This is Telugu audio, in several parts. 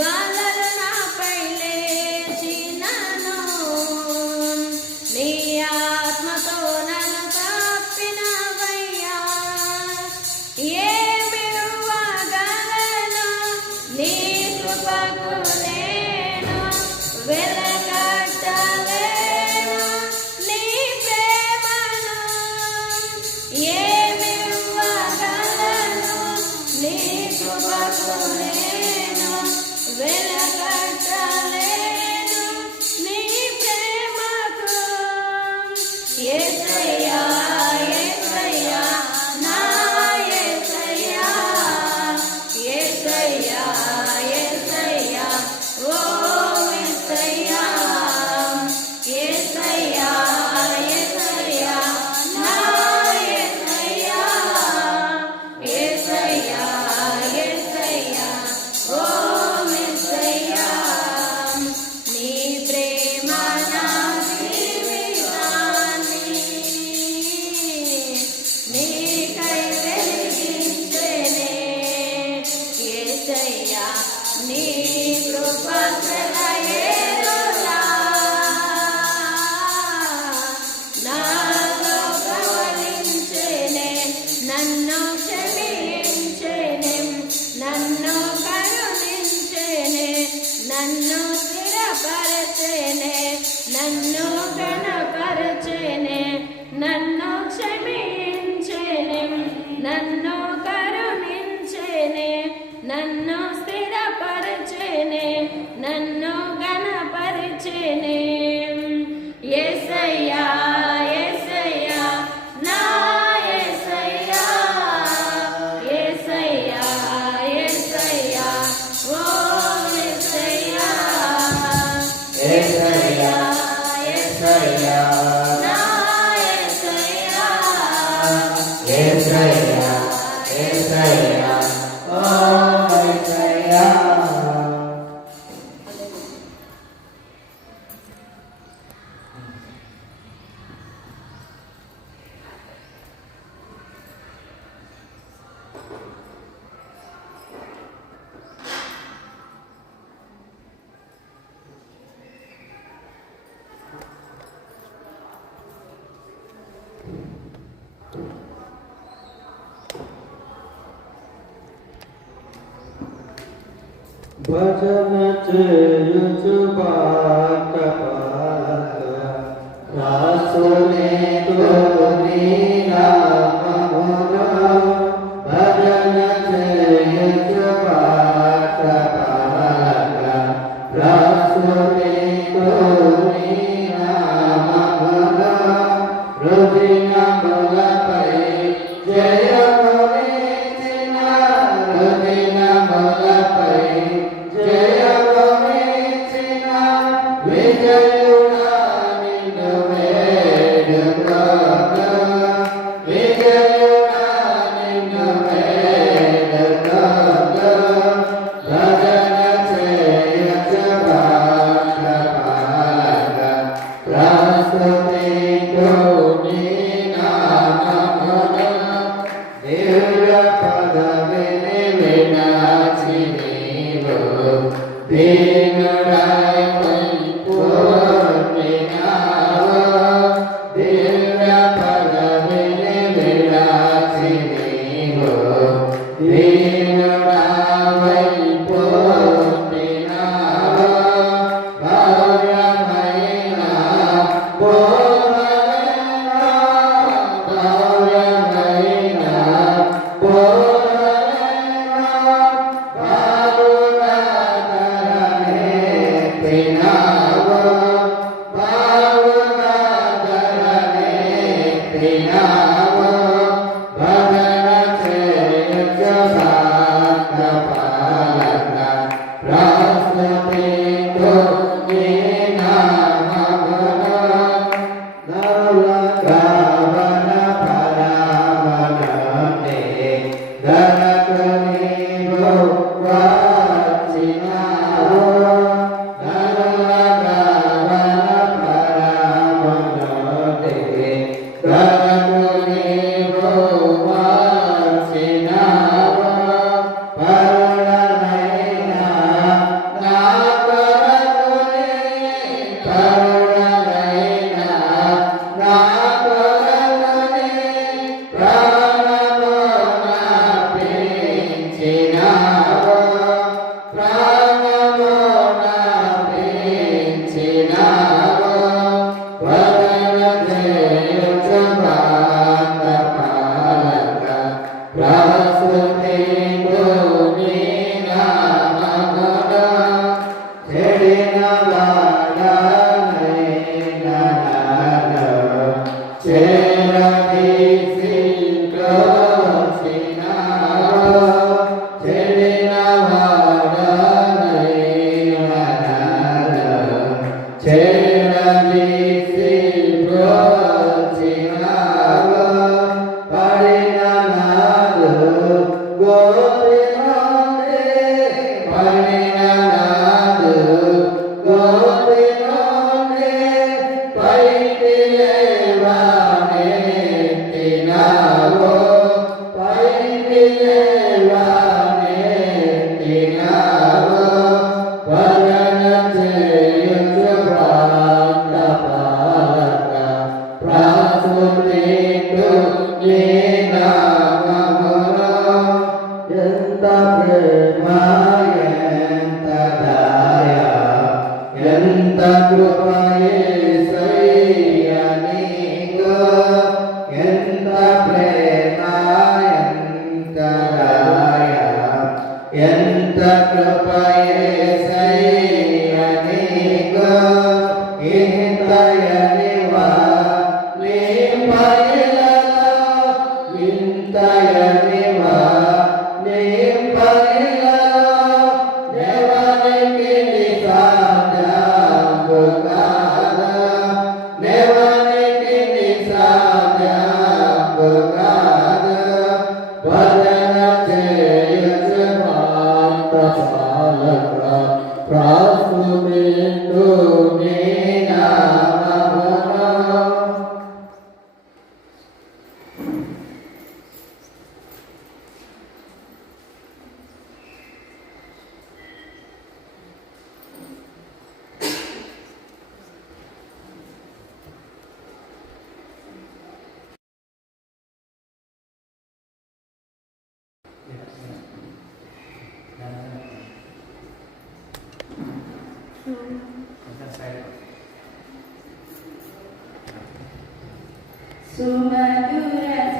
já sacramento. to my Sumadura.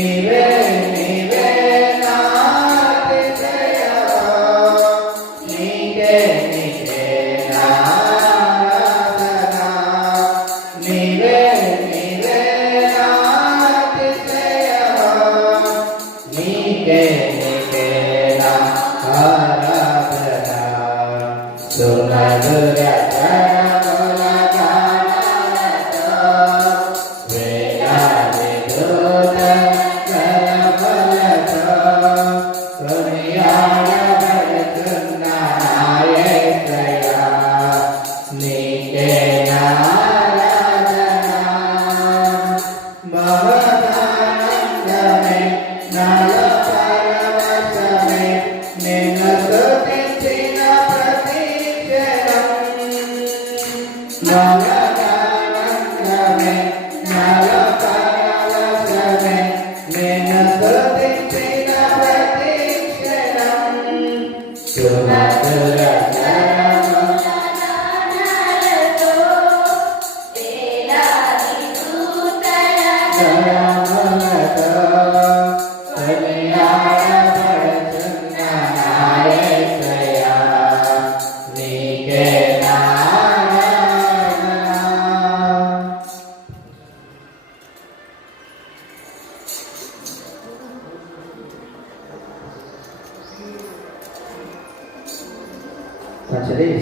Eh, Amen.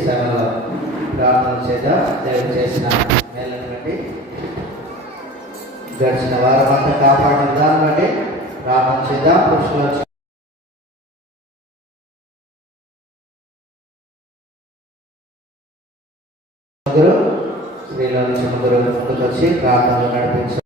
స్థలంలో ప్రార్థన చేత దేవుడు చేసిన మేలను బట్టి గడిచిన వారం అంతా కాపాడిన దాన్ని బట్టి ప్రార్థన చేత పురుషులు ముగ్గురు స్త్రీల నుంచి ముగ్గురు ముందుకు వచ్చి ప్రార్థనలు నడిపించారు